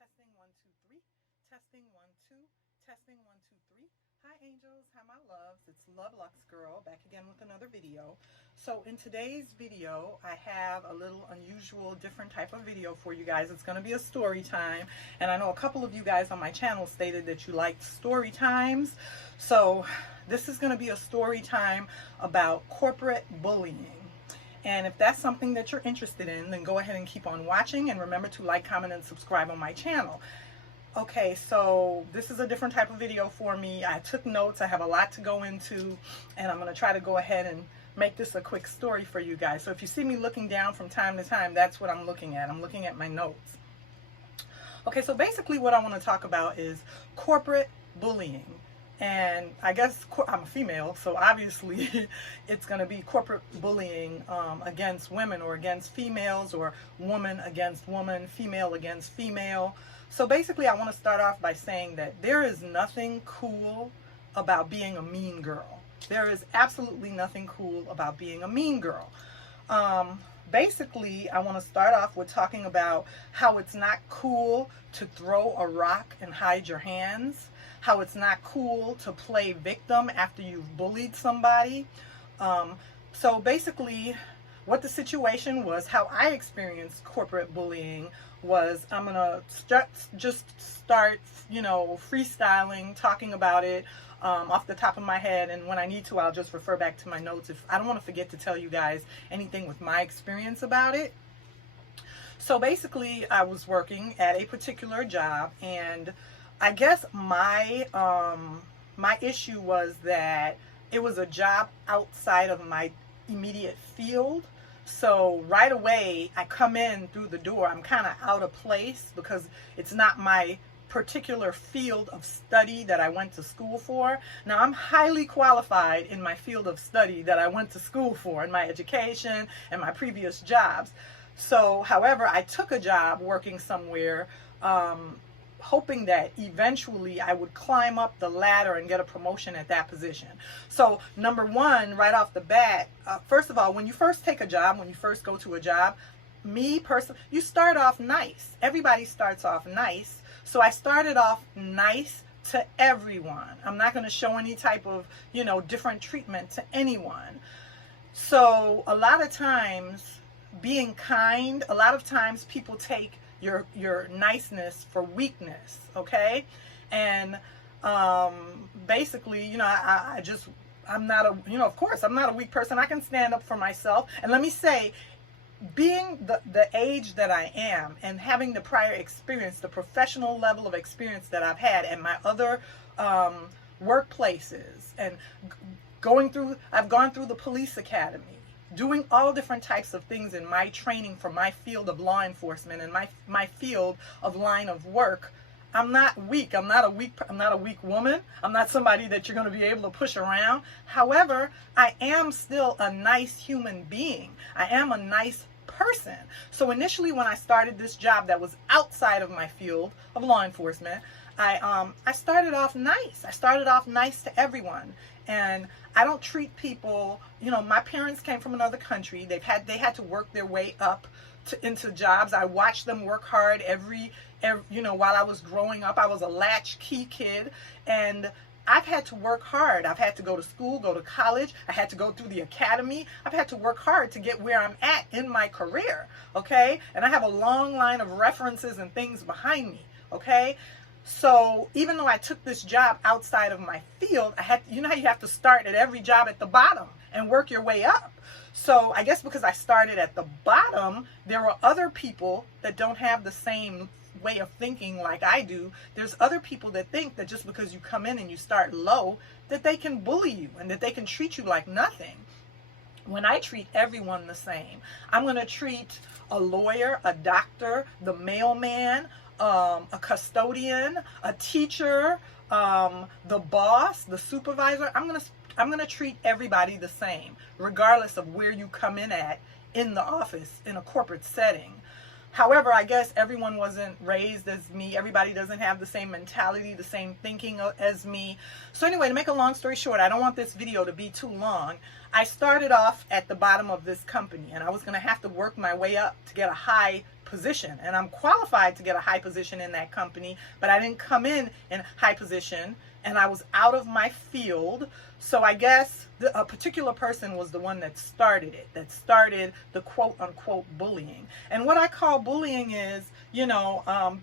Testing 1 2 3. Testing 1 2. Testing 1 2 3. Hi angels, hi my loves. It's Love Lux Girl back again with another video. So in today's video, I have a little unusual, different type of video for you guys. It's going to be a story time, and I know a couple of you guys on my channel stated that you liked story times. So this is going to be a story time about corporate bullying. And if that's something that you're interested in, then go ahead and keep on watching, and remember to like, comment, and subscribe on my channel. Okay, so this is a different type of video for me. I took notes. I have a lot to go into, and I'm going to try to go ahead and make this a quick story for you guys. So if you see me looking down from time to time, that's what I'm looking at. I'm looking at my notes. Okay, so basically what I want to talk about is corporate bullying. And I guess I'm a female, so obviously it's going to be corporate bullying against women, or against females, or woman against woman, female against female. So basically I want to start off by saying that there is nothing cool about being a mean girl. There is absolutely nothing cool about being a mean girl. Basically, I want to start off with talking about how it's not cool to throw a rock and hide your hands, how it's not cool to play victim after you've bullied somebody. So basically, what the situation was, how I experienced corporate bullying was, I'm going to just start, freestyling, talking about it off the top of my head, and when I need to, I'll just refer back to my notes. If I don't want to forget to tell you guys anything with my experience about it. So basically, I was working at a particular job, and I guess my issue was that it was a job outside of my immediate field. So right away, I come in through the door, I'm kind of out of place because it's not my particular field of study that I went to school for. Now, I'm highly qualified in my field of study that I went to school for, in my education and my previous jobs. So, however, I took a job working somewhere, hoping that eventually I would climb up the ladder and get a promotion at that position. So, number one, right off the bat, first of all, when you first take a job, when you first go to a job, me personally, you start off nice. Everybody starts off nice. So I started off nice to everyone. I'm not going to show any type of, different treatment to anyone. So a lot of times, being kind, a lot of times people take your niceness for weakness, okay? And basically, I'm not a, of course, I'm not a weak person. I can stand up for myself. And let me say, being the age that I am, and having the prior experience, the professional level of experience that I've had at my other workplaces, and I've gone through the police academy, doing all different types of things in my training for my field of law enforcement and my field of line of work. I'm not weak. I'm not a weak woman. I'm not somebody that you're going to be able to push around. However, I am still a nice human being. I am a nice person. So initially, when I started this job that was outside of my field of law enforcement, I started off nice. I started off nice to everyone, and I don't treat people. My parents came from another country. They had to work their way up into jobs. I watched them work hard every while I was growing up. I was a latchkey kid, and I've had to work hard. I've had to go to school, go to college. I had to go through the academy. I've had to work hard to get where I'm at in my career, okay? And I have a long line of references and things behind me, okay? So even though I took this job outside of my field, I had, how you have to start at every job at the bottom and work your way up. So I guess because I started at the bottom, there were other people that don't have the same way of thinking like I do. There's other people that think that just because you come in and you start low, that they can bully you and that they can treat you like nothing. When I treat everyone the same, I'm going to treat a lawyer, a doctor, the mailman, a custodian, a teacher, the boss, the supervisor. I'm going to treat everybody the same, regardless of where you come in at in the office, in a corporate setting. However, I guess everyone wasn't raised as me. Everybody doesn't have the same mentality, the same thinking as me. So anyway, to make a long story short, I don't want this video to be too long. I started off at the bottom of this company, and I was going to have to work my way up to get a high position. And I'm qualified to get a high position in that company, but I didn't come in high position, and I was out of my field. So I guess a particular person was the one that started it, that started the quote unquote bullying. And what I call bullying is,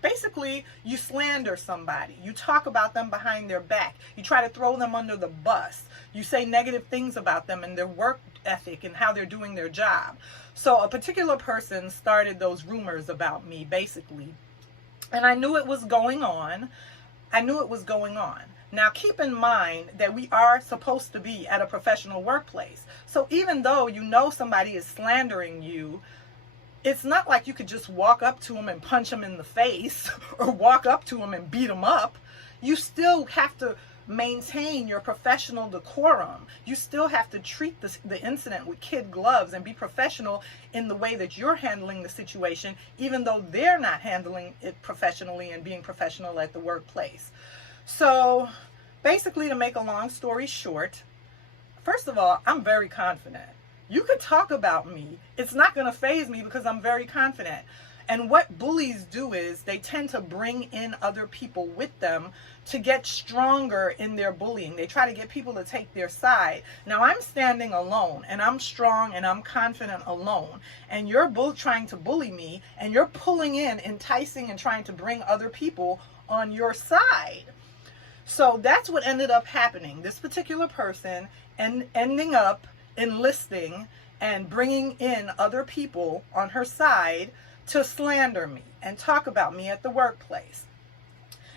basically you slander somebody. You talk about them behind their back. You try to throw them under the bus. You say negative things about them and their work ethic and how they're doing their job. So a particular person started those rumors about me, basically. And I knew it was going on. Now, keep in mind that we are supposed to be at a professional workplace. So even though you know somebody is slandering you, it's not like you could just walk up to them and punch them in the face or walk up to them and beat them up. You still have to maintain your professional decorum. You still have to treat the incident with kid gloves and be professional in the way that you're handling the situation, even though they're not handling it professionally and being professional at the workplace. So basically, to make a long story short, first of all, I'm very confident. You could talk about me. It's not going to faze me because I'm very confident. And what bullies do is they tend to bring in other people with them to get stronger in their bullying. They try to get people to take their side. Now, I'm standing alone, and I'm strong, and I'm confident alone. And you're trying to bully me, and you're pulling in, enticing, and trying to bring other people on your side. So that's what ended up happening. This particular person ending up enlisting and bringing in other people on her side to slander me and talk about me at the workplace.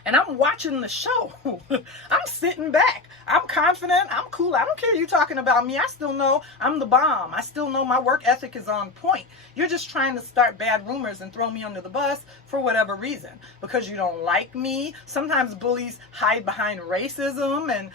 And I'm watching the show. I'm sitting back. I'm confident. I'm cool. I don't care you talking about me. I still know I'm the bomb. I still know my work ethic is on point. You're just trying to start bad rumors and throw me under the bus for whatever reason. Because you don't like me. Sometimes bullies hide behind racism and,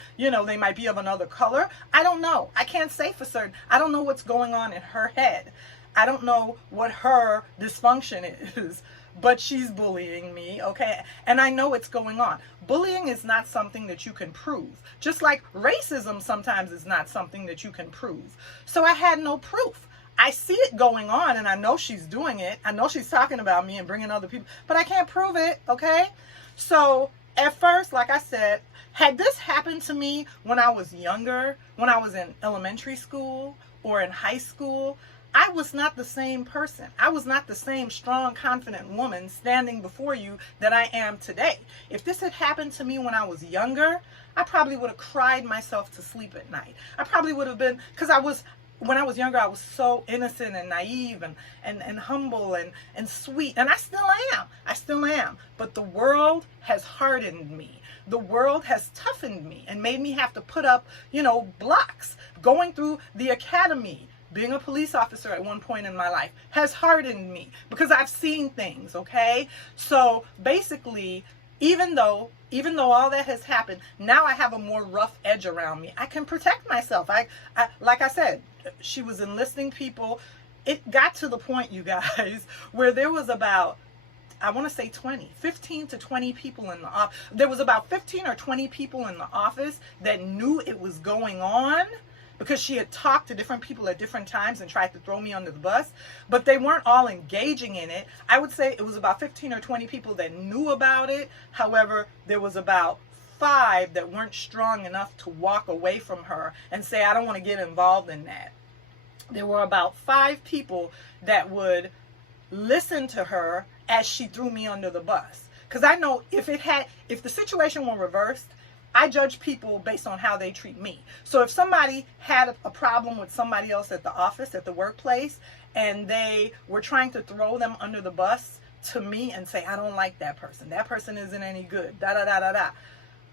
they might be of another color. I don't know. I can't say for certain. I don't know what's going on in her head. I don't know what her dysfunction is. But she's bullying me, okay? And I know it's going on. Bullying is not something that you can prove. Just like racism sometimes is not something that you can prove. So I had no proof. I see it going on, and I know she's doing it. I know she's talking about me and bringing other people, but I can't prove it, okay? So at first, like I said, had this happened to me when I was younger, when I was in elementary school or in high school, I was not the same person. I was not the same strong, confident woman standing before you that I am today. If this had happened to me when I was younger, I probably would have cried myself to sleep at night. I probably would have been, because when I was younger, I was so innocent and naive and humble and sweet. And I still am. I still am. But the world has hardened me. The world has toughened me and made me have to put up, blocks. Going through the academy, being a police officer at one point in my life has hardened me because I've seen things, okay? So basically, even though all that has happened, now I have a more rough edge around me. I can protect myself. I like I said, she was enlisting people. It got to the point, you guys, where there was about, I want to say 15 to 20 people in the office. There was about 15 or 20 people in the office that knew it was going on, because she had talked to different people at different times and tried to throw me under the bus, but they weren't all engaging in it. I would say it was about 15 or 20 people that knew about it. However, there was about 5 that weren't strong enough to walk away from her and say, I don't want to get involved in that. There were about 5 people that would listen to her as she threw me under the bus. Because I know if the situation were reversed, I judge people based on how they treat me. So if somebody had a problem with somebody else at the office, at the workplace, and they were trying to throw them under the bus to me and say, I don't like that person. That person isn't any good. Da da da da da.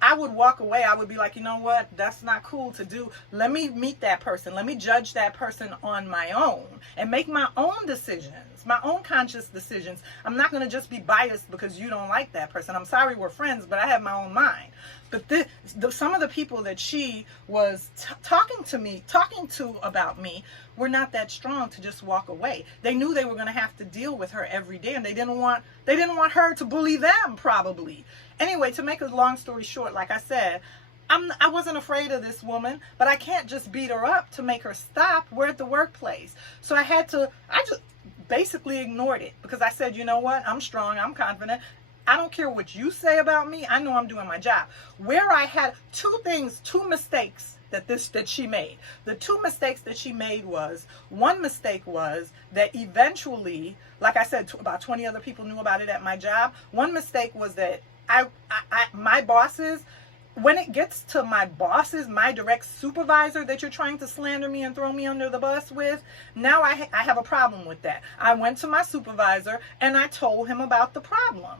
I would walk away. I would be like, you know what? That's not cool to do. Let me meet that person. Let me judge that person on my own and make my own decisions, my own conscious decisions. I'm not going to just be biased because you don't like that person. I'm sorry we're friends, but I have my own mind. But some of the people that she was talking to about me were not that strong to just walk away. They knew they were going to have to deal with her every day, and they didn't want her to bully them, probably. Anyway, to make a long story short, like I said, I wasn't afraid of this woman, but I can't just beat her up to make her stop. We're at the workplace. So I just basically ignored it because I said, you know what? I'm strong. I'm confident. I don't care what you say about me. I know I'm doing my job. Where I had two mistakes that she made. The two mistakes that she made was, one mistake was that eventually, like I said, about 20 other people knew about it at my job. One mistake was that my bosses, when it gets to my bosses, my direct supervisor that you're trying to slander me and throw me under the bus with, now I have a problem with that. I went to my supervisor and I told him about the problem.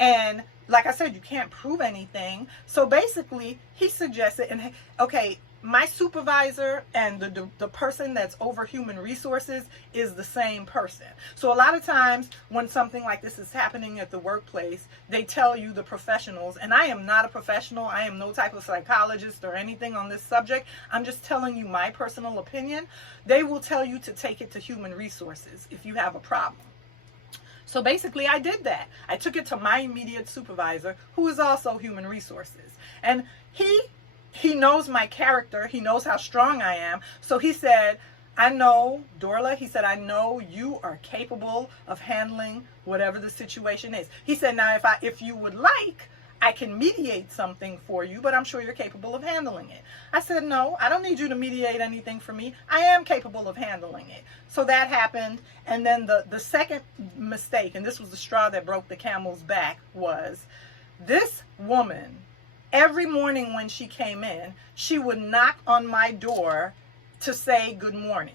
And like I said, you can't prove anything. So basically, he suggested, and okay, my supervisor and the person that's over human resources is the same person. So a lot of times when something like this is happening at the workplace, they tell you, the professionals, and I am not a professional, I am no type of psychologist or anything on this subject, I'm just telling you my personal opinion. They will tell you to take it to human resources if you have a problem. So basically I did that. I took it to my immediate supervisor, who is also human resources. And he knows my character. He knows how strong I am. So he said, I know, Dorla, he said, I know you are capable of handling whatever the situation is. He said, now if you would like, I can mediate something for you, but I'm sure you're capable of handling it. I said, no, I don't need you to mediate anything for me. I am capable of handling it. So that happened. And then the second mistake, and this was the straw that broke the camel's back, was this woman, every morning when she came in, she would knock on my door to say good morning.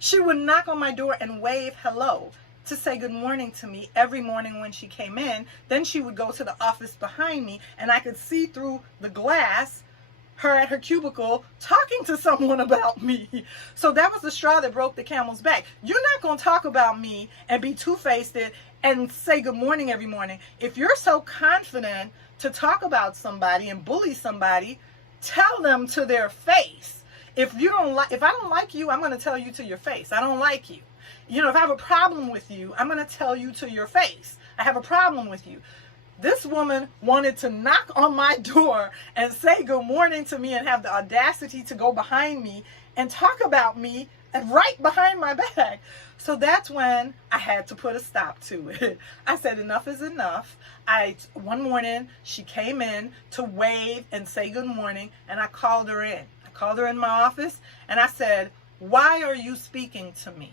She would knock on my door and wave hello to say good morning to me every morning when she came in. Then she would go to the office behind me and I could see through the glass her at her cubicle talking to someone about me. So that was the straw that broke the camel's back. You're not going to talk about me and be two-faced and say good morning every morning. If you're so confident to talk about somebody and bully somebody, tell them to their face. If I don't like you, I'm going to tell you to your face. I don't like you. You know, if I have a problem with you, I'm going to tell you to your face. I have a problem with you. This woman wanted to knock on my door and say good morning to me and have the audacity to go behind me and talk about me and right behind my back. So that's when I had to put a stop to it. I said enough is enough. One morning she came in to wave and say good morning, and I called her in. I called her in my office and I said, why are you speaking to me?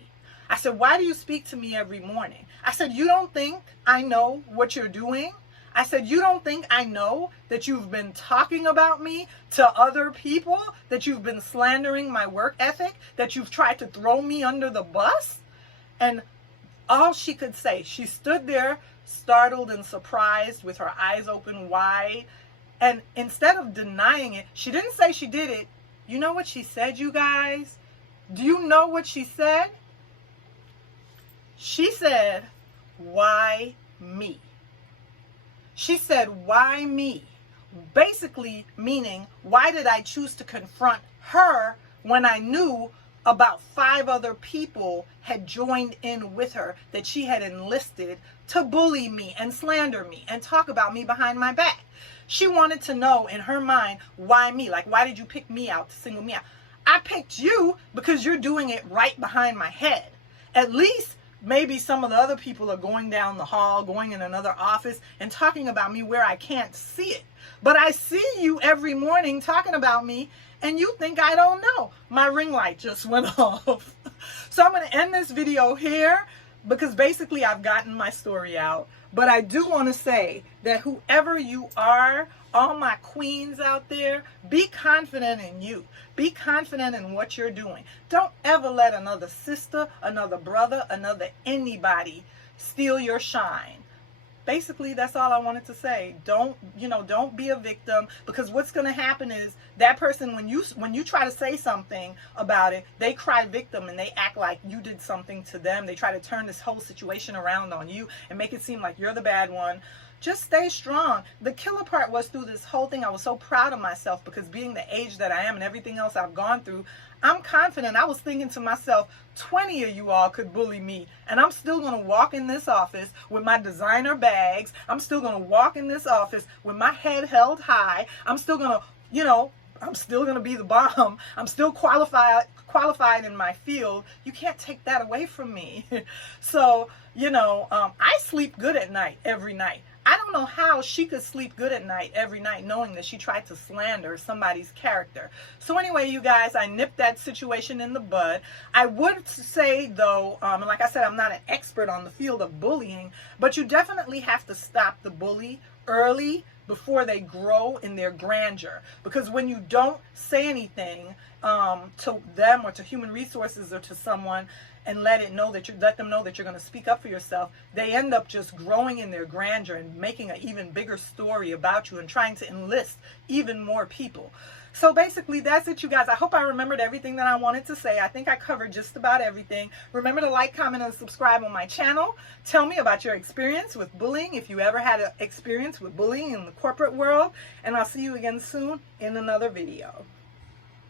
I said, why do you speak to me every morning? I said, you don't think I know what you're doing? I said, you don't think I know that you've been talking about me to other people, that you've been slandering my work ethic, that you've tried to throw me under the bus? And all she could say, she stood there startled and surprised with her eyes open wide. And instead of denying it, she didn't say she did it. You know what she said, you guys? Do you know what she said? She said, why me? She said, why me? Basically meaning, why did I choose to confront her when I knew about 5 other people had joined in with her that she had enlisted to bully me and slander me and talk about me behind my back? She wanted to know in her mind, why me? Like, why did you pick me out to single me out? I picked you because you're doing it right behind my head. At least maybe some of the other people are going down the hall, going in another office and talking about me where I can't see it. But I see you every morning talking about me and you think I don't know. My ring light just went off. So I'm going to end this video here because basically I've gotten my story out. But I do want to say that whoever you are, all my queens out there, be confident in you. Be confident in what you're doing. Don't ever let another sister, another brother, another anybody steal your shine. basically, that's all I wanted to say. Don't, don't be a victim, because what's going to happen is that person, when you try to say something about it, they cry victim and they act like you did something to them. They try to turn this whole situation around on you and make it seem like you're the bad one. Just stay strong. The killer part was, through this whole thing, I was so proud of myself, because being the age that I am and everything else I've gone through, I'm confident. I was thinking to myself, 20 of you all could bully me, and I'm still going to walk in this office with my designer bags. I'm still going to walk in this office with my head held high. I'm still going to, I'm still going to be the bomb. I'm still qualified in my field. You can't take that away from me. So, I sleep good at night, every night. I don't know how she could sleep good at night, every night, knowing that she tried to slander somebody's character. So anyway, you guys, I nipped that situation in the bud. I would say, though, and like I said, I'm not an expert on the field of bullying, but you definitely have to stop the bully early, before they grow in their grandeur. Because when you don't say anything to them or to human resources or to someone, and let them know that you're going to speak up for yourself, they end up just growing in their grandeur and making an even bigger story about you and trying to enlist even more people. So basically, that's it, you guys. I hope I remembered everything that I wanted to say. I think I covered just about everything. Remember to like, comment, and subscribe on my channel. Tell me about your experience with bullying, if you ever had an experience with bullying in the corporate world. And I'll see you again soon in another video.